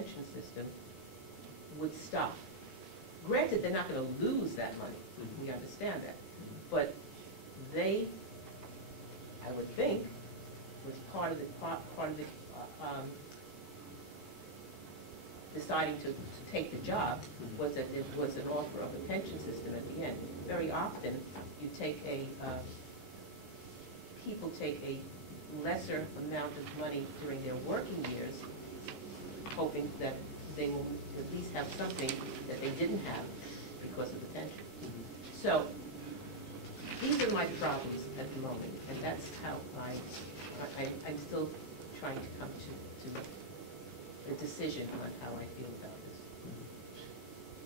pension system would stop. Granted, they're not going to lose that money. Mm-hmm. We understand that. But they, I would think, was part of the deciding to take the job, was that it was an offer of a pension system at the end. Very often, you take a, people take a lesser amount of money during their working years, hoping that they will at least have something that they didn't have because of the pension. So these are my problems at the moment, and that's how I'm still trying to come to a decision on how I feel about this.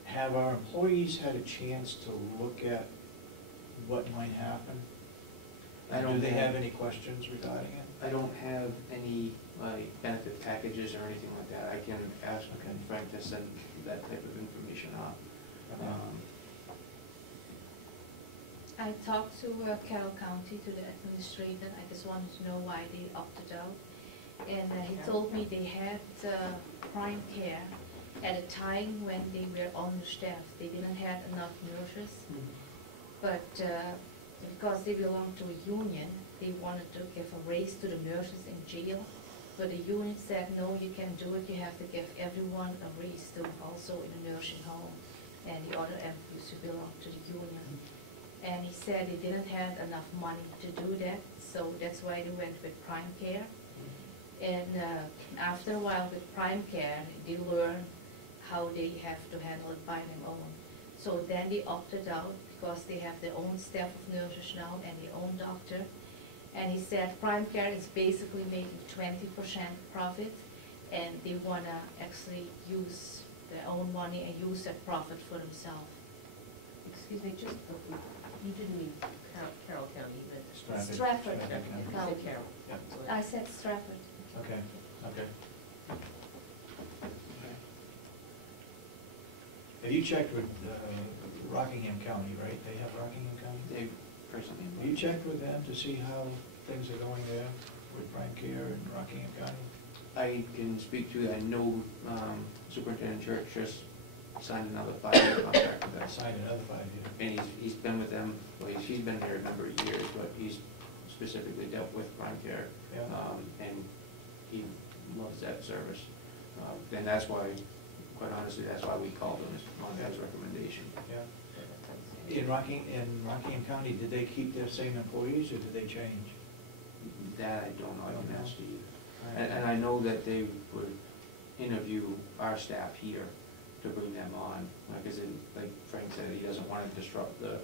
Have our employees had a chance to look at what might happen? Do they have any questions regarding it? I don't have any benefit packages or anything like that. I can ask Frank to send that type of information out. Okay. I talked to Carroll County, to the administrator. I just wanted to know why they opted out. And he told me they had prime care at a time when they were understaffed. They didn't have enough nurses. But because they belong to a union, they wanted to give a raise to the nurses in jail. But the union said, no, you can't do it. You have to give everyone a raise, too, also in a nursing home and the other employees who belong to the union. And he said they didn't have enough money to do that, so that's why they went with prime care. And after a while with prime care, they learn how they have to handle it by their own. So then they opted out because they have their own staff of nurses now and their own doctor. And he said prime care is basically making 20% profit, and they want to actually use their own money and use that profit for themselves. Excuse me, just, you didn't mean Carroll County, you meant Stratford. You said Carroll. Yep. I said Stratford. Okay, okay. Have you checked with Rockingham County, right? They have Rockingham County? They personally. Have you checked with them to see how things are going there with prime care in Rockingham County? I can speak to, I know Superintendent Church just signed another 5-year contract with us. Signed another 5 years. And he's been with them, well, he's been there a number of years, but he's specifically dealt with prime care. Yeah. And he loves that service. And that's why, quite honestly, that's why we called him, on his recommendation. Yeah. In Rockingham County, did they keep their same employees or did they change? That I don't know, I can ask you. And I know that they would interview our staff here to bring them on, because like Frank said, he doesn't want to disrupt the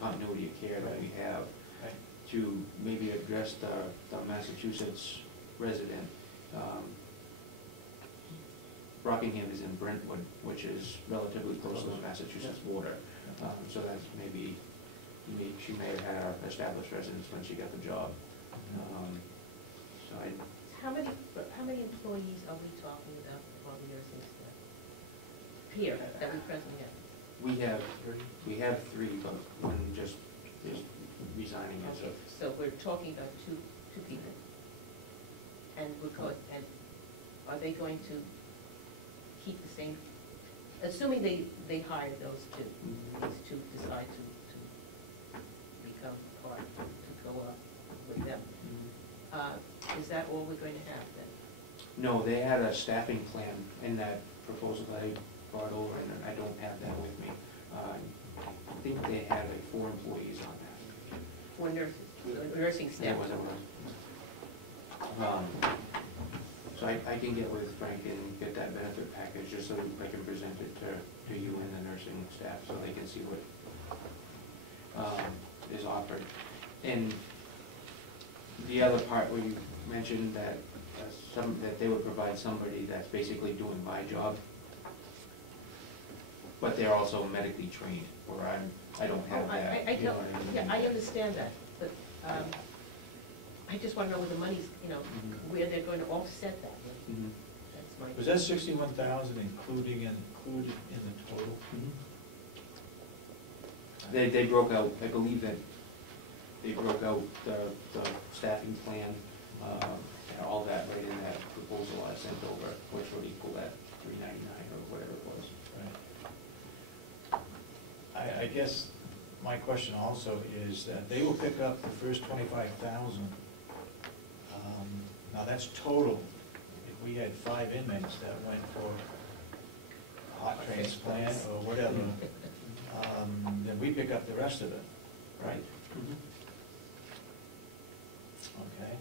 continuity of care that we have. Right. To maybe address the Massachusetts resident. Rockingham is in Brentwood, which is relatively close to the Massachusetts border. So that's maybe she may have had our established residence when she got the job. How many employees are we talking about on the nursing staff here that we presently have? We have three, but one just is resigning as of. So we're talking about two people, and and are they going to keep the same? Assuming they hire those two, these two decide to become part, to go up with them. Is that all we're going to have then? No, they had a staffing plan in that proposal that I brought over, and I don't have that with me. I think they had like 4 employees on that. 4 nurses, nursing staff. So I can get with Frank and get that benefit package just so I can present it to you and the nursing staff so they can see what is offered. And the other part where you mentioned that that they would provide somebody that's basically doing my job, but they're also medically trained, where I don't have that. I understand that, but I just want to know where the money's, where they're going to offset that. That's my. Was that 61,000 included in the total? They broke out. I believe that they broke out the staffing plan, and all that right in that proposal I sent over, which would equal that guess my question also is that they will pick up the first 25,000. Now that's total. If we had 5 inmates that went for a heart transplant or whatever, then we pick up the rest of it, right? Okay.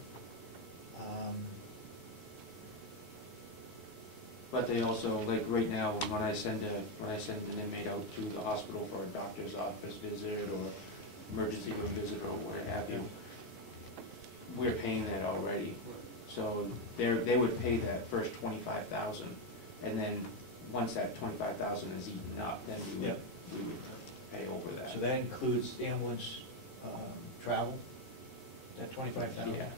But they also, like right now, when I send an inmate out to the hospital for a doctor's office visit or emergency room visit or what have you, we're paying that already. So they would pay that first 25,000, and then once that 25,000 is eaten up, then we would pay over that. So that includes ambulance travel, that 25,000? Yeah.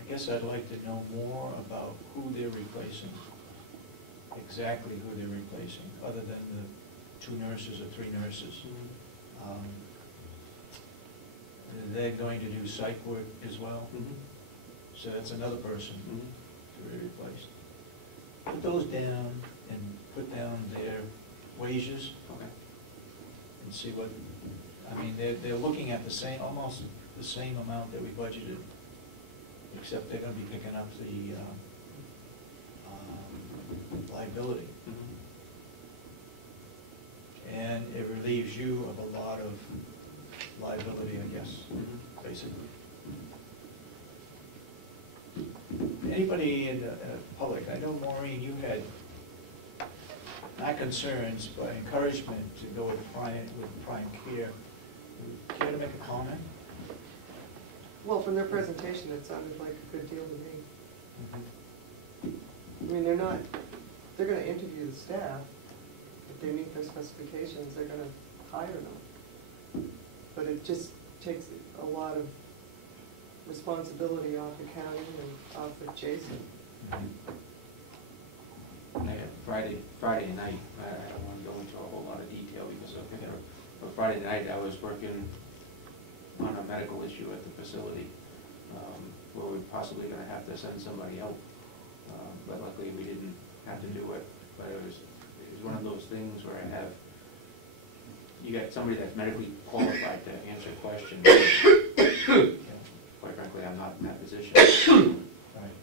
I guess I'd like to know more about who they're replacing, exactly who they're replacing, other than the 2 nurses or 3 nurses. They're going to do psych work as well, so that's another person to be replaced. Put those down and put down their wages. Okay. And see what, I mean, they're looking at the same, almost the same amount that we budgeted, except they're gonna be picking up the liability. And it relieves you of a lot of liability, I guess, basically. Anybody in the public, I know Maureen, you had not concerns, but encouragement to go with prime care. Care to make a comment? Well, from their presentation, it sounded like a good deal to me. I mean, they're gonna interview the staff. If they meet their specifications, they're gonna hire them. But it just takes a lot of responsibility off the county and off of Jason. Friday night, I don't want to go into a whole lot of detail because of, but Friday night I was working on a medical issue at the facility where we're possibly going to have to send somebody out. But luckily we didn't have to do it. But it was one of those things where you got somebody that's medically qualified to answer questions. Quite frankly, I'm not in that position. Right.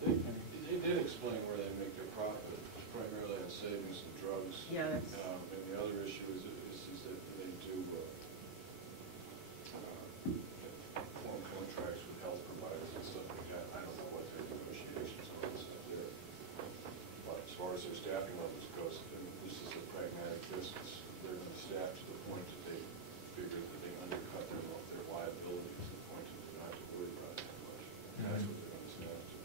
They did explain where they make their profit, primarily on savings and drugs. Yeah, that's. And the other issue is that they do form contracts with health providers and stuff like that. I don't know what their negotiations are and stuff there. But as far as their staffing levels goes, this is a pragmatic business. They're going to staff to the point that they figure that they undercut their liability to the point that they don't have to worry about it that much. And that's what they're going to staff to.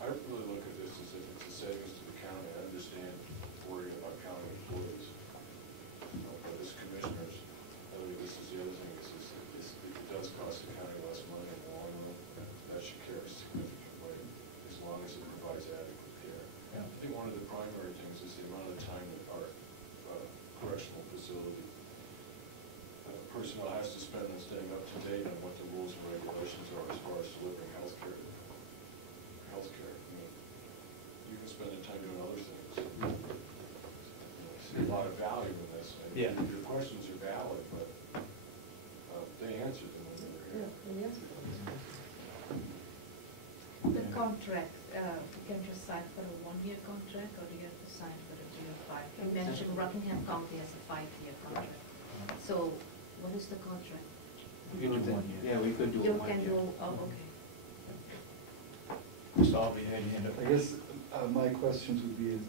I really look at this as if it's a savings to the county. I understand worrying about county employees. But as commissioners, I think this is the other thing, is it does cost the county less money in the long run. That should carry significantly as long as it provides adequate care. Yeah. I think one of the primary things is the amount of time that our correctional facility personnel has to spend on staying up to date on what the rules and regulations are as far as delivering health care. I mean, you can spend the time doing other things. I see a lot of value in this. Yeah. Your questions are valid, but they answered them when they were here. Yeah, and yes, it does. The contract, you can just sign for a 1-year contract, or do you have to sign for a 3 or 5? You mentioned Rockingham County has a 5-year contract. So what is the contract? We could do 1 year. Yeah, we could do You it 1 can year. do, oh, okay. Mr. Albee, had your hand up. I guess my questions would be,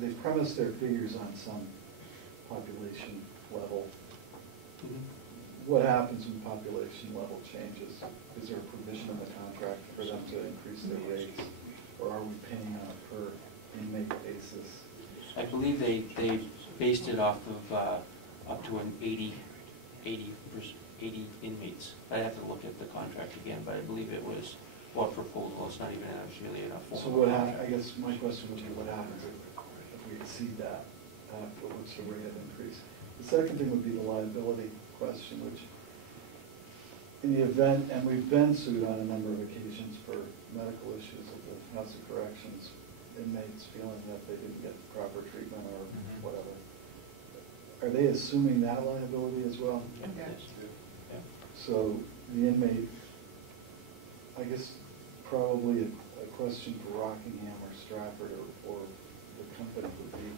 they've premised their figures on some population level. What happens when population level changes? Is there a provision in the contract for them to increase their rates? Or are we paying on a per inmate basis? I believe they based it off of up to an 80 inmates. I'd have to look at the contract again, but I believe it was what proposal. It's not even actually enough. So what happens, I guess my question would be, what happens if we exceed that? What's the rate of increase? The second thing would be the liability question, which in the event, and we've been sued on a number of occasions for medical issues at the House of Corrections, inmates feeling that they didn't get proper treatment or whatever. Are they assuming that liability as well? Yeah. Yeah. So the inmate, I guess probably a question for Rockingham or Stratford or the company would be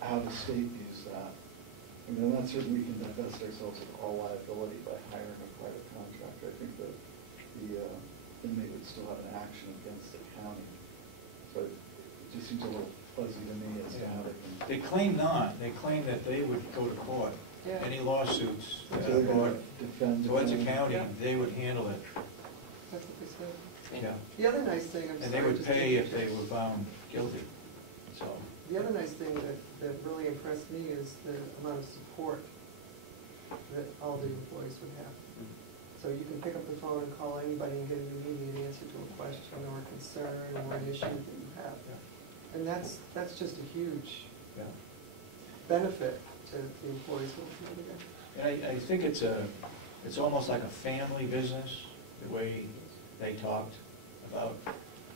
how the state views that. I mean, I'm not certain we can divest ourselves of all liability by hiring a private contractor. I think that the inmate would still have an action against the county. So it just seems a little fuzzy to me as to how they can. They claim not. They claim that they would go to court. Yeah. Any lawsuits that So they're are gonna brought defend. to Wetzel County, Yeah. they would handle it. That's what they said. Yeah. The other nice thing, I'm sorry. And they would just pay to- if they were found guilty, so. The other nice thing that really impressed me is the amount of support that all the employees would have. So you can pick up the phone and call anybody and get an immediate answer to a question or a concern or an issue that you have. And that's just a huge Yeah. benefit to the employees working together. And I think it's almost like a family business, the way they talked about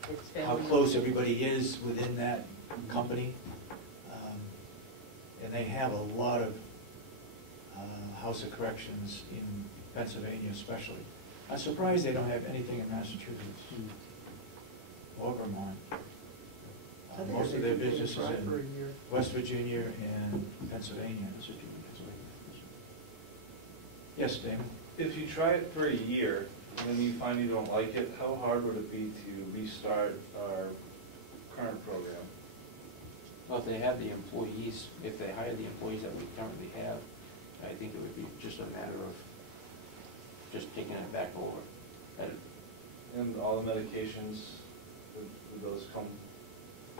It's how family. close everybody is within that company. And they have a lot of House of Corrections in Pennsylvania especially. I'm surprised they don't have anything in Massachusetts or Vermont. I think Most of if their they could business is try for a in year. West Virginia and Pennsylvania. Yes, Damon? If you try it for a year, and then you find you don't like it, how hard would it be to restart our current program? Well, if they have the employees, if they hire the employees that we currently have, I think it would be just a matter of just taking it back over. And all the medications, would those come?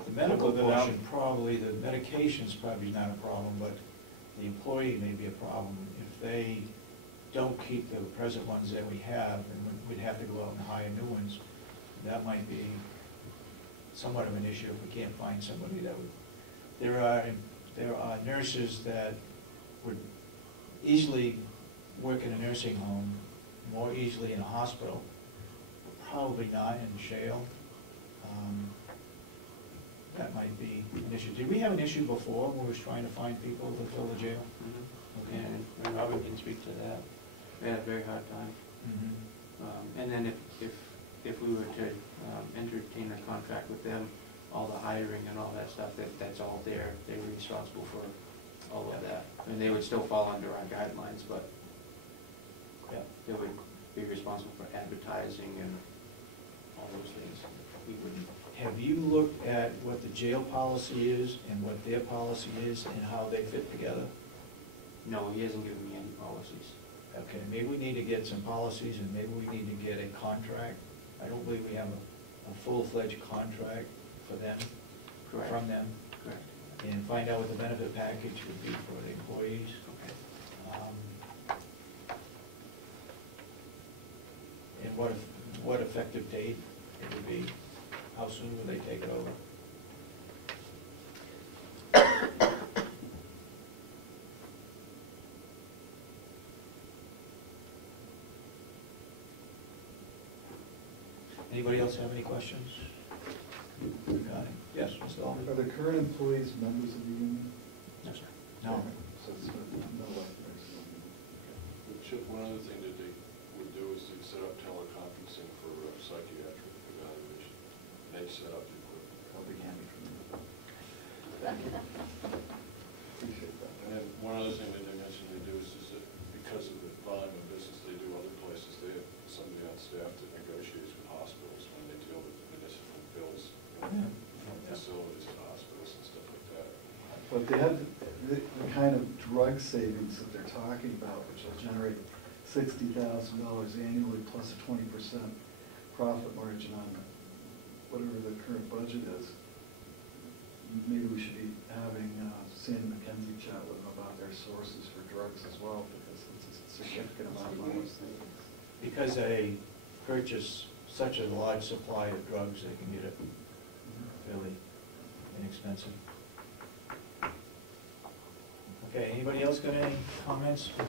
The medical With it out? portion, probably, the medication's probably not a problem, but the employee may be a problem. If they don't keep the present ones that we have, and we'd have to go out and hire new ones, that might be somewhat of an issue if we can't find somebody that would. There are nurses that would easily work in a nursing home, more easily in a hospital, but probably not in jail. That might be an issue. Did we have an issue before when we was trying to find people to fill the jail? Okay. And Robert can speak to that. We had a very hard time. And then if we were to entertain a contract with them, all the hiring and all that stuff, that's all they're responsible for all of that. And they would still fall under our guidelines, but Yeah. they would be responsible for advertising and all those things. We wouldn't. Have you looked at what the jail policy is and what their policy is and how they fit together? No, he hasn't given me any policies. Okay, maybe we need to get some policies and maybe we need to get a contract. I don't believe we have a full-fledged contract for them, Correct. from them, Correct. and find out what the benefit package would be for the employees. Okay. And what effective date it would be, how soon would they take it over? Anybody else have any questions? Got it. Yes, Mr. Alden? Are the current employees members of the union? No, sir. No. So it's no like there's no. Chip, one other thing that they would do is they'd set up teleconferencing for psychiatric evaluation. They'd set up the equipment. That'll be handy for me. Appreciate that. And then one other thing that they mentioned they do is that because of the volume of business they do other places, they have somebody on staff that negotiates with hospitals when they deal with municipal bills, facilities at hospitals and stuff like that. But they have the kind of drug savings that they're talking about, which will generate $60,000 annually plus a 20% profit margin on whatever the current budget is. Maybe we should be having Sam McKenzie chat with them about their sources for drugs as well, because it's a significant amount of money. Because they purchase such a large supply of drugs, they can get it fairly inexpensive. Okay, anybody else got any comments?